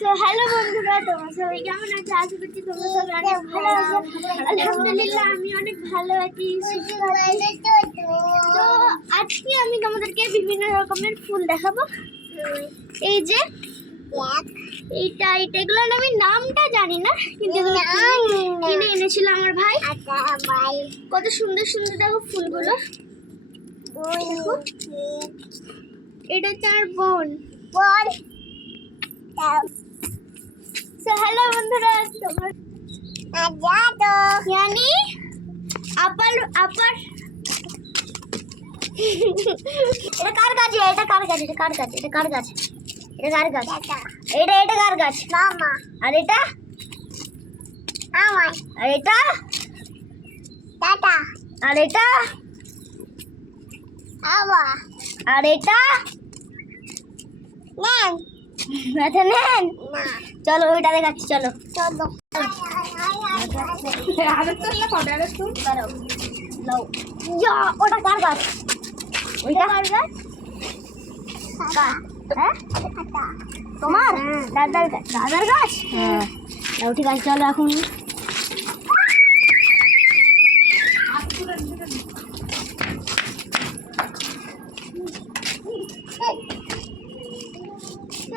So hello বন্ধুরা, তোমরা সবাই কেমন আছো? আশা করছি তোমরা সবাই অনেক ভালো আছো। আলহামদুলিল্লাহ আমি অনেক ভালো আছি, সুস্থ আছি। তো আজকে আমি তোমাদেরকে বিভিন্ন রকমের ফুল দেখাবো। এই যে এগুলোর আমি নামটা জানি না, কিন্তু এগুলো কিনে এনেছিল আমার ভাই। কত সুন্দর সুন্দর দেখো ফুলগুলো। দেখো, এটা হচ্ছে আমার বোন। So, hello বন্ধুরা, তোমার यानी আপার এটা কার গাছ? এটা কার গাছ? এটা কার গাছ? এটা কার গাছ? এটা কার গাছ? এটা কার গাছ? মামা। আর এটা আমার। আর এটা দাদা। আর এটা আবা। আর এটা নেন। আচ্ছা নেন না, চলো ওইটা দেখাচ্ছি। চলো চলো ওটা কার গাছ? ওইটা কার গাছ? হ্যাঁ তোমার দাদার গাছ? হ্যাঁ ঠিক আছে, চলো এখন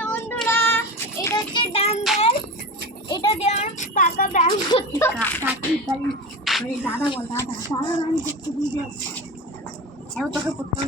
বন্ধুরা, এটা হচ্ছে ডাম্বেল। এটা দিয়ে আমার কাকা ব্যায়াম করতো। দাদা বল, দাদা দাদা ব্যায়াম করতে দিয়ে তোকে প্রথম